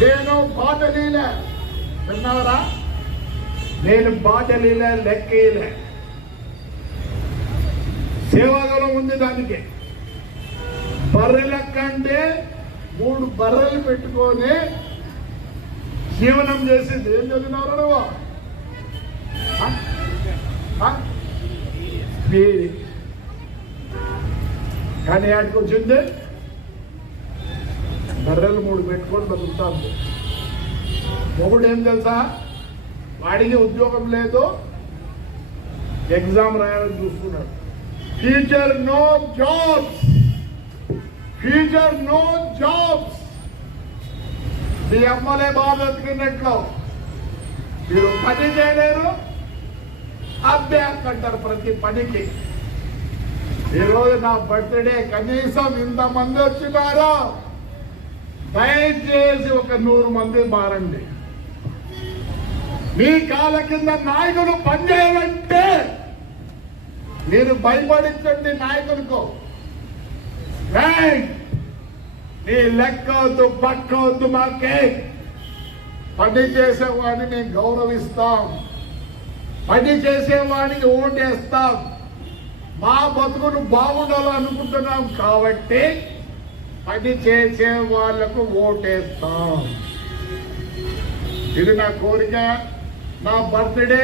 నేను బాధలీలే, విన్నావరా? నేను బాధలీలే, లెక్కలే. సేవాదళం ఉంది దానికి. బర్రెల కంటే 3 బర్రెలు పెట్టుకొని జీవనం చేసింది. ఏం చదివినారు నువ్వు? కానీ ఆడికి వచ్చింది బర్రెలు 3 పెట్టుకొని బతుకుతాము. మొగుడు ఏం తెలుసా? వాడికి ఉద్యోగం లేదు, ఎగ్జామ్ రాయాలని చూస్తున్నాడు. Future no jobs, future no jobs. మీ అమ్మలే బాగా బతికినట్లు మీరు పని చేయలేరు, అభ్యాసం అంటారు ప్రతి పనికి. ఈరోజు నా బర్త్డే కనీసం ఇంతమంది వచ్చినారో, దయచేసి ఒక 100 మంది మారండి. మీ కాళ్ళ కింద నాయకుడు పనిచేయాలంటే మీరు భయపడించండి నాయకుడికో. నీ లెక్కవద్దు, పక్కవద్దు, మాకే పని చేసేవాడిని మేము గౌరవిస్తాం, పని చేసేవాడికి ఓటేస్తాం. మా బతుకును బాగుండాలనుకుంటున్నాం కాబట్టి పని చేసే వాళ్లకు ఓటేస్తాం. ఇది నా కోరిక. నా బర్త్డే